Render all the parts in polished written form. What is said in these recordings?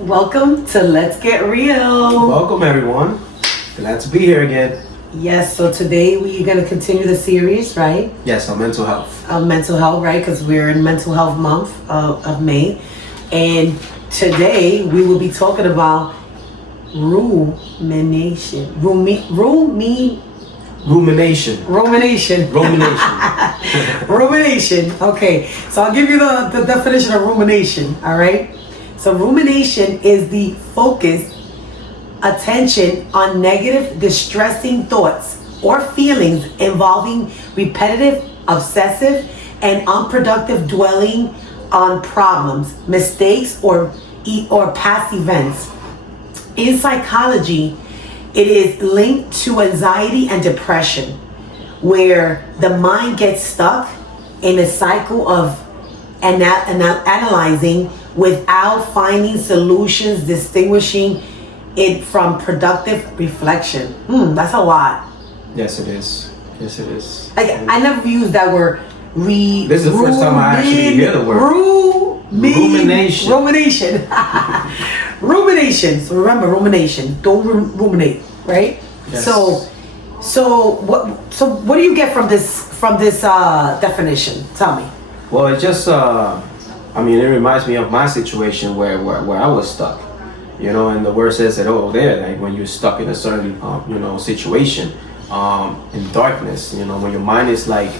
Welcome to Let's Get Real. Welcome, everyone. Glad to be here again. Yes, so today we're going to continue the series, right? Yes, on mental health. Of mental health, right? Because we're in Mental Health Month of May. And today we will be talking about rumination. Rumination. Rumination. Rumination. Okay, so I'll give you the definition of rumination, all right? So rumination is the focused attention on negative, distressing thoughts or feelings involving repetitive, obsessive, and unproductive dwelling on problems, mistakes, or past events. In psychology, it is linked to anxiety and depression, where the mind gets stuck in a cycle of analyzing without finding solutions, distinguishing it from productive reflection. That's a lot. Yes, it is. Like, I never used that word. This is the first time I actually hear the word. Rumination. Rumination. So remember, rumination. Don't ruminate, right? Yes. So what do you get from this definition? Tell me. Well, it just it reminds me of my situation where I was stuck. And the word says it all there, like when you're stuck in a certain situation, in darkness, when your mind is like,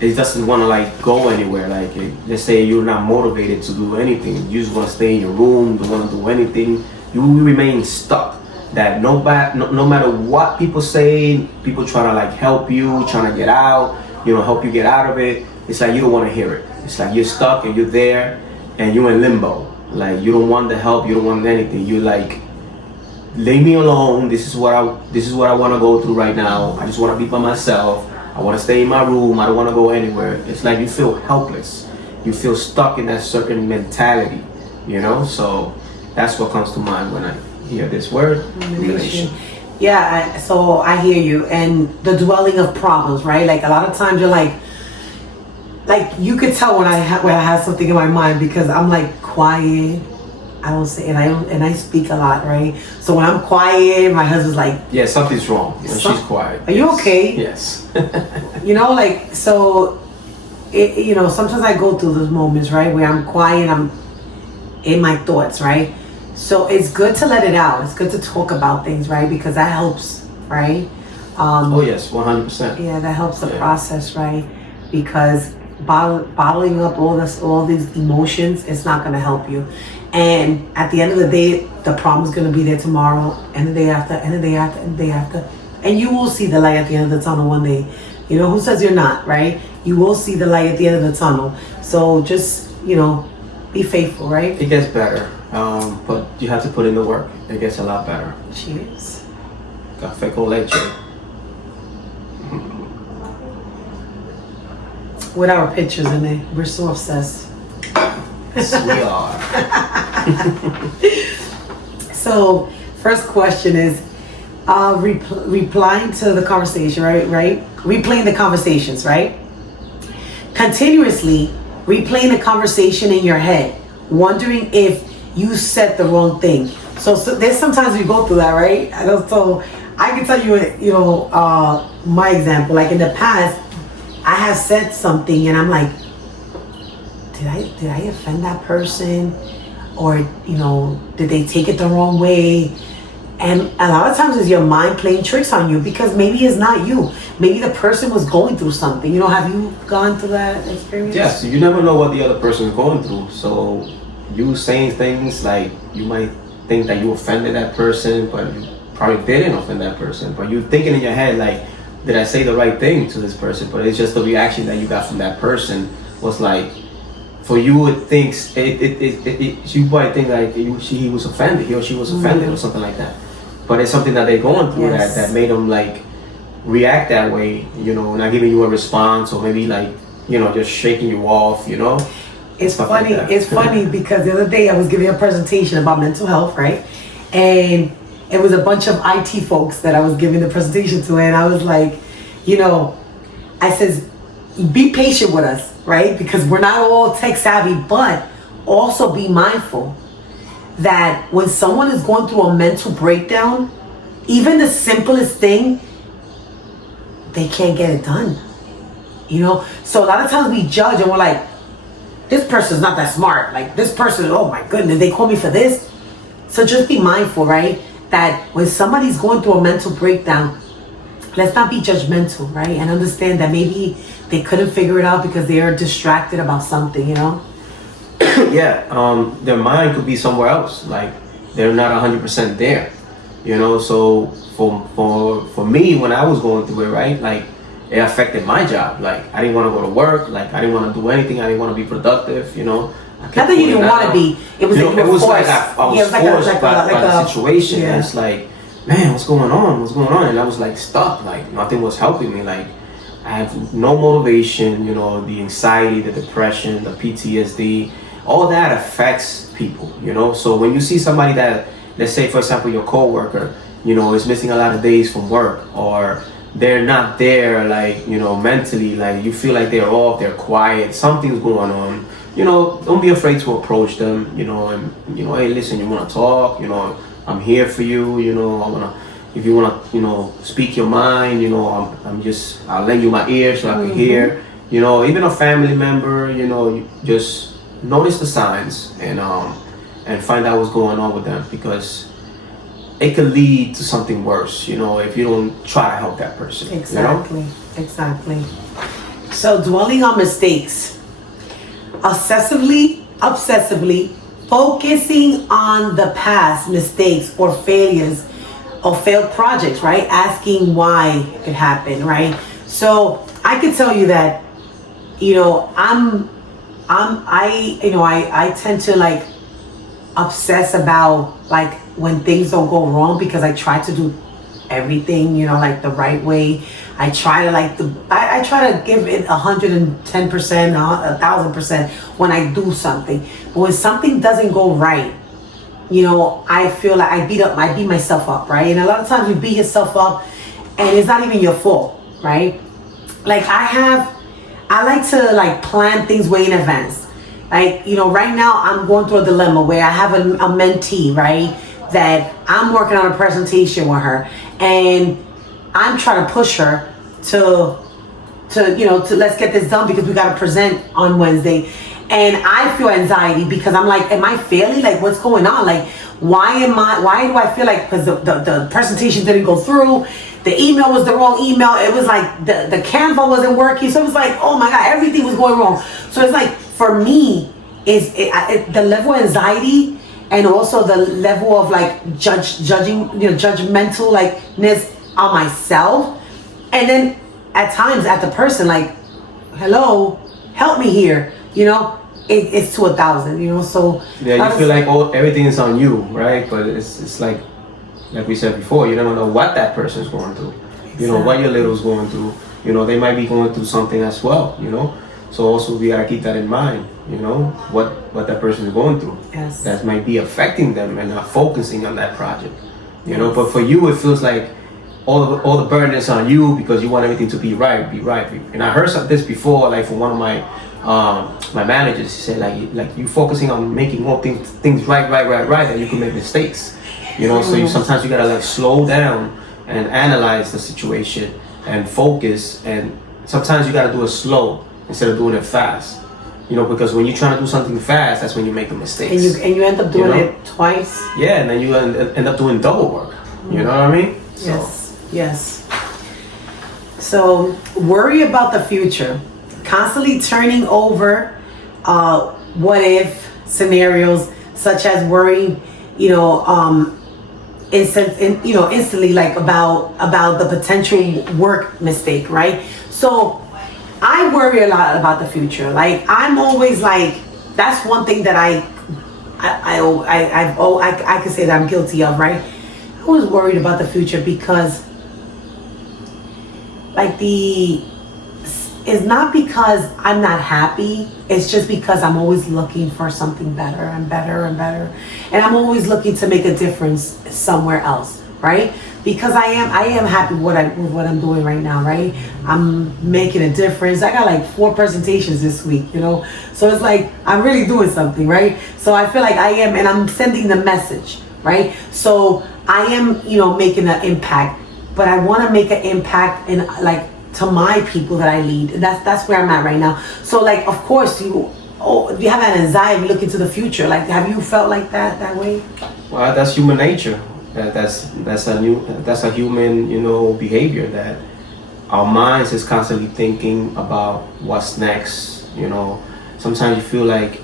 it doesn't want to like go anywhere. Like, let's say you're not motivated to do anything, you just want to stay in your room, don't want to do anything, you remain stuck. That no matter what people say, people try to like help you, trying to get out, help you get out of it. It's like you don't want to hear it. It's like you're stuck and you're there and you're in limbo. Like, you don't want the help, you don't want anything. You're like, leave me alone. This is what I want to go through right now. I just want to be by myself. I want to stay in my room. I don't want to go anywhere. It's like you feel helpless. You feel stuck in that certain mentality, So that's what comes to mind when I hear this word, rumination. Yeah, so I hear you. And the dwelling of problems, right? Like, a lot of times you're like you could tell when I have something in my mind, because I'm like quiet. I don't say, and I speak a lot, right? So when I'm quiet, my husband's like, yeah, something's wrong. She's quiet. Are you okay? Yes. Sometimes I go through those moments, right, where I'm quiet, I'm in my thoughts, right? So it's good to let it out. It's good to talk about things, right? Because that helps, right? Oh yes, 100%. Yeah, that helps the process, right? Because bottling up all these emotions, it's not going to help you. And at the end of the day, the problem is going to be there tomorrow, and the day after, and the day after, and the day after. And you will see the light at the end of the tunnel one day. Who says you're not, right? You will see the light at the end of the tunnel. So just, be faithful, right? It gets better, but you have to put in the work. It gets a lot better. Cheers. Café con leche. With our pictures in it. We're so obsessed. Yes, we are. So, first question is replying to the conversation, right? Replaying the conversations, right? Continuously replaying the conversation in your head, wondering if you said the wrong thing. So there's sometimes we go through that, right? So I can tell you, my example. Like, in the past, I have said something and I'm like, did I offend that person? Or, did they take it the wrong way? And a lot of times it's your mind playing tricks on you, because maybe it's not you. Maybe the person was going through something. Have you gone through that experience? Yes, you never know what the other person is going through. So you saying things like, you might think that you offended that person, but you probably didn't offend that person. But you're thinking in your head like, did I say the right thing to this person? But it's just the reaction that you got from that person was like, for you, it thinks you might think like he was offended, he or she was offended, or something like that. But it's something that they're going through, yes, that made them like react that way, not giving you a response, or maybe like, just shaking you off, It's funny. Like it's funny because the other day I was giving a presentation about mental health, right? And it was a bunch of IT folks that I was giving the presentation to, and I was like, I says, be patient with us, right? Because we're not all tech savvy, but also be mindful that when someone is going through a mental breakdown, even the simplest thing, they can't get it done. You know? So a lot of times we judge and we're like, this person's not that smart. Like, this person, oh my goodness, they call me for this. So just be mindful, right? That when somebody's going through a mental breakdown, let's not be judgmental, right? And understand that maybe they couldn't figure it out because they are distracted about something, you know? Yeah, their mind could be somewhere else. Like, they're not 100% there, you know? So for me, when I was going through it, right? Like, it affected my job. Like, I didn't want to go to work. Like, I didn't want to do anything. I didn't want to be productive, you know? Not that you didn't want to be. It was, you know, like you were forced. Like I was forced by the situation. Yeah. And it's like, man, what's going on? What's going on? And I was like stuck. Like, nothing was helping me. Like, I have no motivation, you know, the anxiety, the depression, the PTSD, all that affects people, you know? So when you see somebody that, let's say, for example, your coworker, you know, is missing a lot of days from work, or they're not there, like, you know, mentally, like, you feel like they're off, they're quiet, something's going on, you know, don't be afraid to approach them, you know, and, you know, hey, listen, you want to talk, you know, I'm here for you, you know, if you want to, you know, speak your mind, you know, I'll lend you my ear so I can hear, you know, even a family member, you know, you just notice the signs and find out what's going on with them, because it could lead to something worse, you know, if you don't try to help that person. Exactly, you know? Exactly. So dwelling on mistakes, obsessively, focusing on the past mistakes or failures or failed projects, right? Asking why it happened, right? So I can tell you that, you know, I tend to like obsess about like when things don't go wrong, because I try to do everything, you know, like the right way. I try to I try to give it 110%, 1,000% when I do something. But when something doesn't go right, you know, I feel like I beat myself up, right? And a lot of times you beat yourself up and it's not even your fault, right? Like I like to like plan things way in advance. Like, you know, right now I'm going through a dilemma where I have a mentee, right? That I'm working on a presentation with her, and I'm trying to push her to let's get this done because we got to present on Wednesday. And I feel anxiety because I'm like, am I failing? Like, what's going on? Like, why do I feel like, because the presentation didn't go through, the email was the wrong email, it was like the Canva wasn't working, so it was like, oh my God, everything was going wrong. So it's like, for me, the level of anxiety and also the level of like judging, you know, judgmental likeness on myself, and then at times at the person, like, hello, help me here, you know, it's to 1,000, you know. So yeah, you feel like everything is on you, right? But it's like we said before, you don't know what that person's going through. Exactly. You know what your little's going through. You know, they might be going through something as well, you know. So also we gotta keep that in mind, you know, what that person is going through. Yes. That might be affecting them and not focusing on that project. You know, but for you it feels like all the burden is on you because you want everything to be right. And I heard this before, like from one of my my managers. He said like you focusing on making all things right, that you can make mistakes. You know, so sometimes you gotta like slow down and analyze the situation and focus, and sometimes you gotta do it slow instead of doing it fast. You know, because when you're trying to do something fast, that's when you make the mistakes. And you end up doing it twice. Yeah, and then you end up doing double work. You know what I mean? Yes. So worry about the future. Constantly turning over what if scenarios, such as worrying, you know, instantly, like about the potential work mistake, right? So I worry a lot about the future. Like, I'm always like, that's one thing that I can say that I'm guilty of, right? I was worried about the future because, like, it's not because I'm not happy. It's just because I'm always looking for something better and better and better. And I'm always looking to make a difference somewhere else, right? because I am happy with what I'm doing right now, right? I'm making a difference. I got like 4 presentations this week, you know, so it's like I'm really doing something, right? So I feel like I am, and I'm sending the message, right? So I am, you know, making an impact, but I want to make an impact in like to my people that I lead, and that's where I'm at right now. So like, of course, you have an anxiety, look into the future. Like, have you felt like that way? Well, that's human nature. That's a human, you know, behavior, that our minds is constantly thinking about what's next. You know, sometimes you feel like,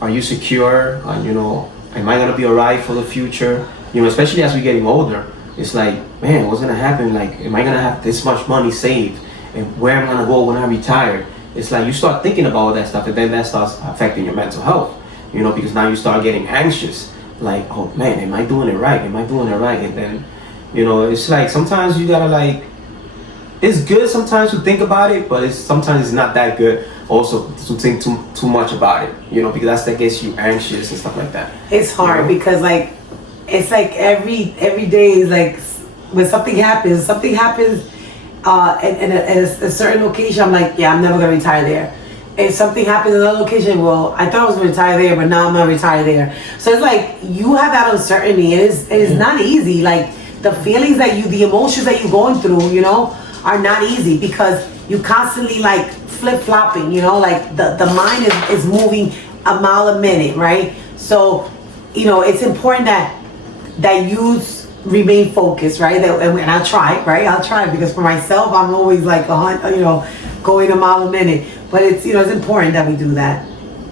are you secure? You know, am I gonna be alright for the future? You know, especially as we're getting older, it's like, man, what's gonna happen? Like, am I gonna have this much money saved? And where am I gonna go when I retire? It's like you start thinking about all that stuff, and then that starts affecting your mental health. You know, because now you start getting anxious. Like, oh man, am I doing it right? Am I doing it right? And then, you know, it's like sometimes you gotta like, it's good sometimes to think about it, but sometimes it's not that good also to think too much about it. You know, because that gets you anxious and stuff like that. It's hard, you know? Because like, it's like every day is like, when something happens in a certain location, I'm like, yeah, I'm never gonna retire there. If something happens in another location, well, I thought I was gonna retire there, but now I'm gonna retire there. So it's like you have that uncertainty. It is not easy. Like the feelings the emotions that you're going through, you know, are not easy because you constantly like flip flopping. You know, like the mind is moving a mile a minute, right? So, you know, it's important that you remain focused, right? And I'll try, right? I'll try, because for myself, I'm always like you know, going a mile a minute. But it's, you know, it's important that we do that.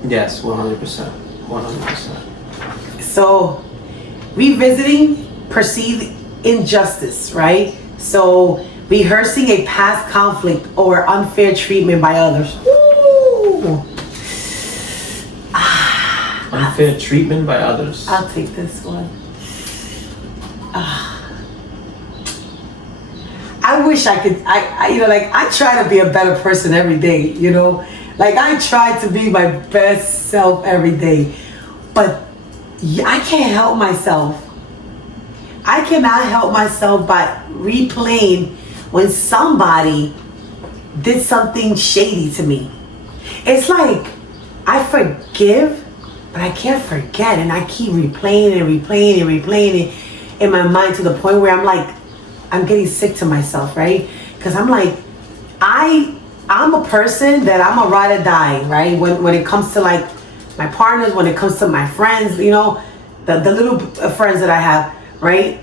Yes, 100%, 100%. So, revisiting perceived injustice, right? So, rehearsing a past conflict or unfair treatment by others. Ooh. Unfair treatment by others. I'll take this one. I wish I could, you know, like I try to be a better person every day, you know, like I try to be my best self every day, but I can't help myself. I cannot help myself by replaying when somebody did something shady to me. It's like I forgive, but I can't forget, and I keep replaying it in my mind to the point where I'm like, I'm getting sick to myself, right? Because I'm like, I'm a person that I'm a ride or die, right? When it comes to like my partners, when it comes to my friends, you know, the little friends that I have, right?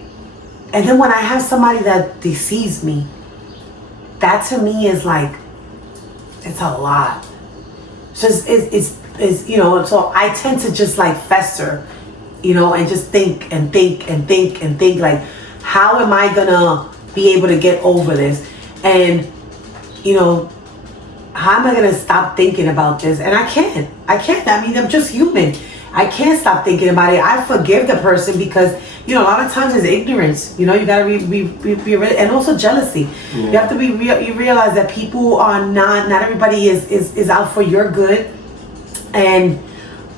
And then when I have somebody that deceives me, that to me is like, it's a lot. It's you know, so I tend to just like fester, you know, and just think like, how am I gonna be able to get over this? And, you know, how am I gonna stop thinking about this? And I can't. I mean, I'm just human. I can't stop thinking about it. I forgive the person because, you know, a lot of times it's ignorance. You know, you gotta be and also jealousy. Yeah. You have to be real. You realize that people are not everybody is out for your good,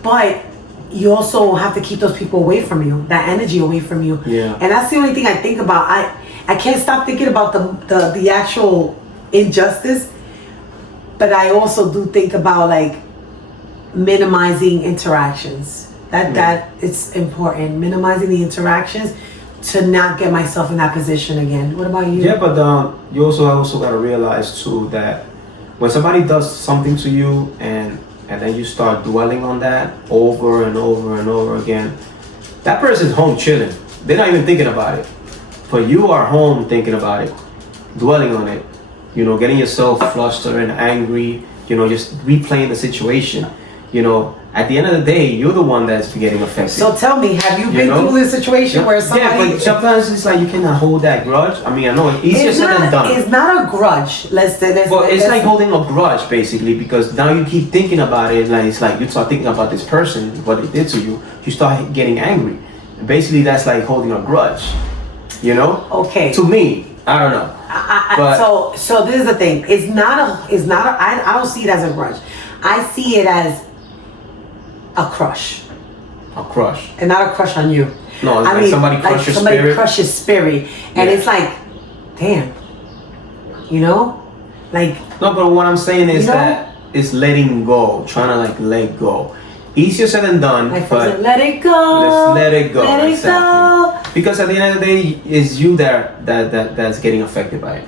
but you also have to keep those people away from you, that energy away from you. Yeah. And that's the only thing I think about. I can't stop thinking about the actual injustice, but I also do think about like minimizing interactions. That it's important. Minimizing the interactions to not get myself in that position again. What about you? Yeah, but you also gotta realize too that when somebody does something to you and then you start dwelling on that over and over again, that person's home chilling. They're not even thinking about it. But you are home thinking about it, dwelling on it, you know, getting yourself flustered and angry, you know, just replaying the situation. You know, at the end of the day, you're the one that's getting affected. So tell me, have you been through this situation where somebody... Yeah, but sometimes it's like you cannot hold that grudge. I mean, I know it's easier said than done. It's not a grudge. It's like holding a grudge, basically, because now you keep thinking about it. Like, it's like you start thinking about this person, what they did to you. You start getting angry. And basically, that's like holding a grudge. You know? Okay. To me, I don't know. So this is the thing. I don't see it as a grudge. I see it as a crush. A crush. And not a crush on you. No, it's like somebody crush your somebody spirit. crush your spirit, and Yeah. it's like, damn, you know, like. No, but what I'm saying is You know? that it's letting go, trying to like let go. Easier said than done, Like, but let it go. let's let it go. Let it Exactly. go. Because at the end of the day, it's you that's getting affected by it.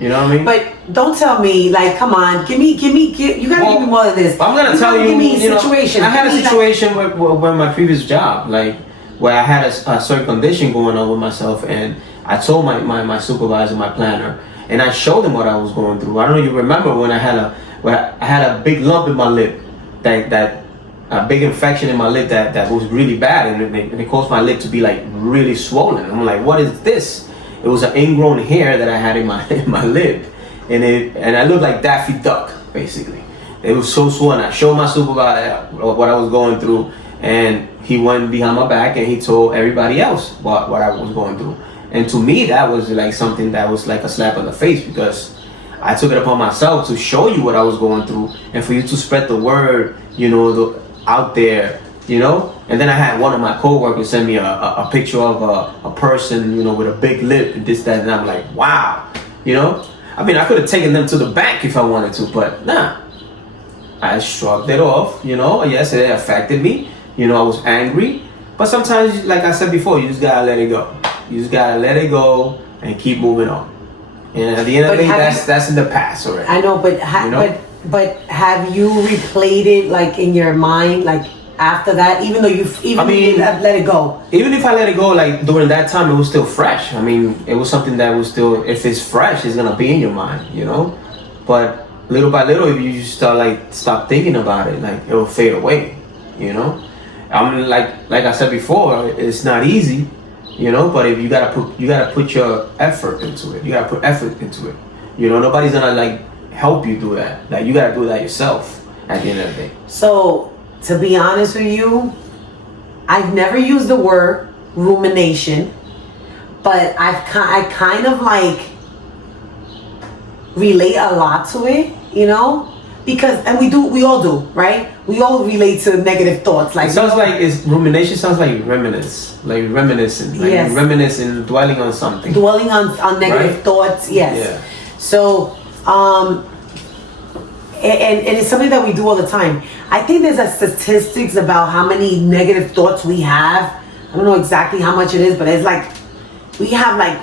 You know what I mean? But don't tell me, like, come on, give me. You gotta give me more of this. I'm gonna tell gotta you. Give me a You know, situation. I had a Give me, like- situation with my previous job, like where I had a certain condition going on with myself, and I told my supervisor, my planner, and I showed him what I was going through. I don't know if you remember when I had a big lump in my lip, that a big infection in my lip that was really bad, and it caused my lip to be like really swollen. I'm like, what is this? It was an ingrown hair that I had in my lip, and I looked like Daffy Duck basically. It was so swollen. I showed my supervisor what I was going through, and he went behind my back and he told everybody else what I was going through. And to me, that was like something that was like a slap in the face, because I took it upon myself to show you what I was going through, and for you to spread the word, you know, out there, you know. And then I had one of my coworkers send me a picture of a person, you know, with a big lip and this, that, and I'm like, wow, you know. I mean, I could have taken them to the bank if I wanted to, but nah. I shrugged it off, you know. Yes, it affected me, you know. I was angry, but sometimes, like I said before, you just gotta let it go. You just gotta let it go and keep moving on. And at the end of the day, that's in the past already. I know, but you know? but have you replayed it like in your mind, like after that, even though you let it go? Even if I let it go, like during that time, it was still fresh. I mean, it was something that was still, if it's fresh, it's gonna be in your mind, you know. But little by little, if you just stop thinking about it, like it will fade away, you know. I mean, like I said before, it's not easy, you know. But if you gotta put your effort into it. You gotta put effort into it. You know, nobody's gonna like help you do that. Like you gotta do that yourself at the end of the day. So to be honest with you, I've never used the word rumination, but I kind of like relate a lot to it, you know, because we all do, right? We all relate to negative thoughts. Like it sounds like rumination sounds like reminiscing, like yes. Reminiscing, dwelling on something, dwelling on negative right? thoughts. Yes. Yeah. So and it's something that we do all the time. I think there's a statistics about how many negative thoughts we have. I don't know exactly how much it is, but it's like we have like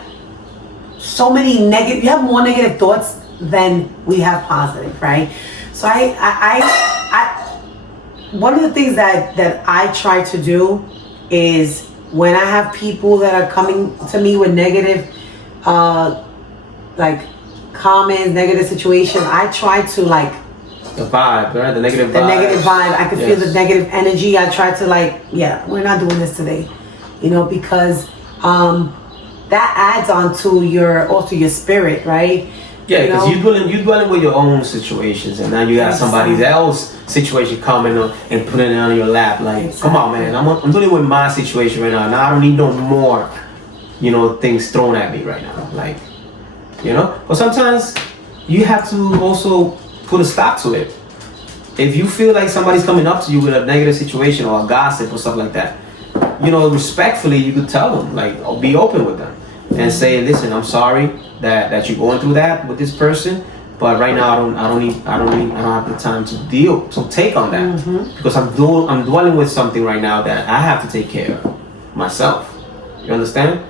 so many negative. You have more negative thoughts than we have positive, right? So I one of the things that I try to do is when I have people that are coming to me with negative like comments, negative situation, I try to like the vibe, right? The negative vibe. I can feel Yes. the negative energy. I try to like, yeah, we're not doing this today, you know, because that adds on to your spirit, right? Yeah, because you know? you dwelling with your own situations, and now you got somebody else's situation coming up and putting it on your lap. Like, come on, man, I'm dealing with my situation right now. Now I don't need no more, you know, things thrown at me right now. Like, you know. But sometimes you have to also put a stop to it. If you feel like somebody's coming up to you with a negative situation or a gossip or stuff like that, you know, respectfully, you could tell them, like, or be open with them and say, listen, I'm sorry that you're going through that with this person, but right now I don't have the time to take on that because I'm dwelling with something right now that I have to take care of myself. You understand?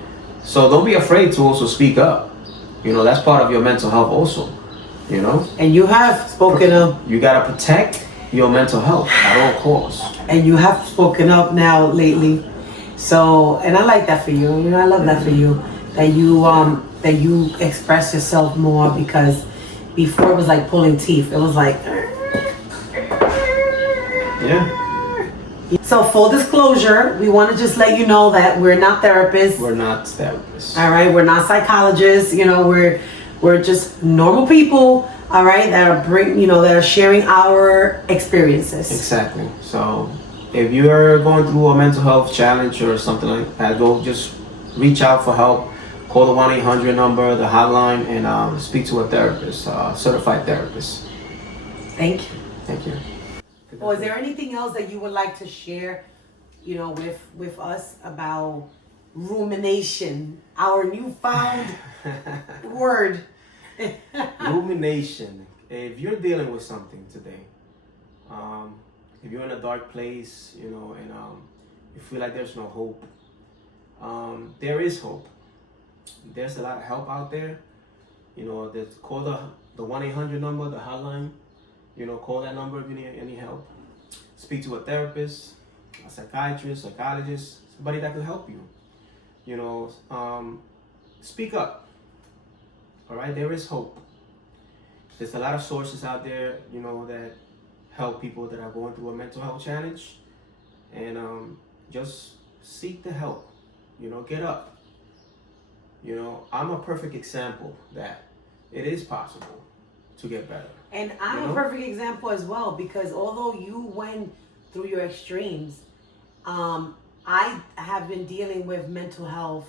So don't be afraid to also speak up. You know, that's part of your mental health also. You know? And you have spoken up. You gotta protect your mental health at all costs. And you have spoken up now lately. So, and I like that for you. You know, I love that for you. That you express yourself more, because before it was like pulling teeth. It was like Yeah. So full disclosure, we want to just let you know that we're not therapists. We're not therapists. All right, we're not psychologists. You know, we're just normal people. All right, that are sharing our experiences. Exactly. So if you are going through a mental health challenge or something like that, go just reach out for help. Call the 1-800 number, the hotline, and speak to a therapist, certified therapist. Thank you. Thank you. Well, is there anything else that you would like to share with us about rumination, our newfound word. Rumination. If you're dealing with something today, if you're in a dark place, and you feel like there's no hope, there is hope. There's a lot of help out there. Call the 1-800 number, the hotline. Call that number if you need any help. Speak to a therapist, a psychiatrist, psychologist, somebody that can help you. Speak up. All right, there is hope. There's a lot of sources out there, that help people that are going through a mental health challenge, and just seek the help. Get up. I'm a perfect example that it is possible to get better. And I'm a perfect example as well, because although you went through your extremes, I have been dealing with mental health,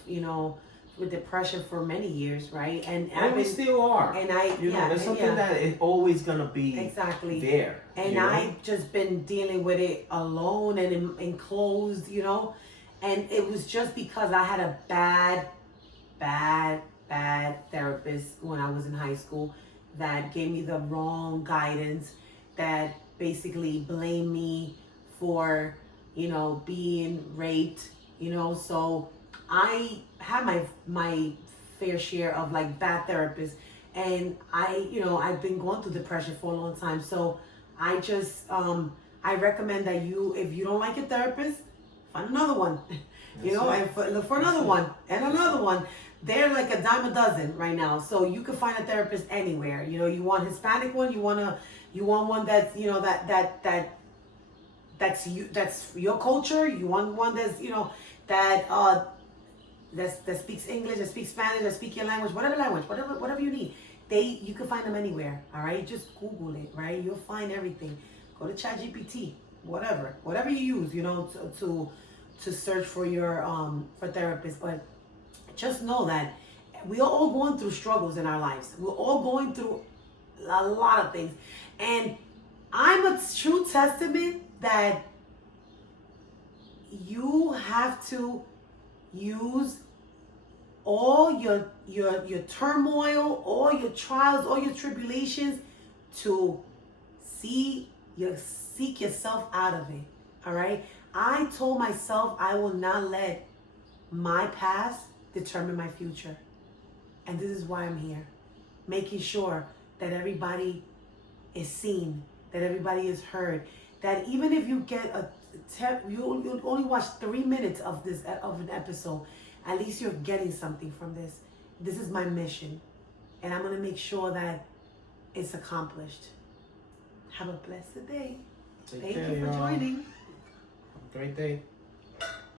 with depression for many years, right? And we still are. And there's something that is always gonna be exactly there. And I've just been dealing with it alone and enclosed, and it was just because I had a bad therapist when I was in high school that gave me the wrong guidance, that basically blamed me for, being raped, so I had my fair share of like bad therapists, and I've been going through depression for a long time. So I just I recommend that if you don't like a therapist, find another one. And look for another one and another one. They're like a dime a dozen right now, so you can find a therapist anywhere. You want Hispanic one, you want one that's that's your culture. You want one that's that speaks English, that speaks Spanish, that speaks your language, whatever you need. You can find them anywhere. All right, just Google it. Right, you'll find everything. Go to ChatGPT, whatever you use, to search for your for therapists. But just know that we are all going through struggles in our lives. We're all going through a lot of things, and I'm a true testament that you have to use all your turmoil, all your trials, all your tribulations to seek yourself out of it. All right. I told myself I will not let my past determine my future, and this is why I'm here, making sure that everybody is seen, that everybody is heard, that even if you get you only watch 3 minutes of an episode, at least you're getting something from this. This is my mission, and I'm gonna make sure that it's accomplished. Have a blessed day. Thank you for joining. Great day.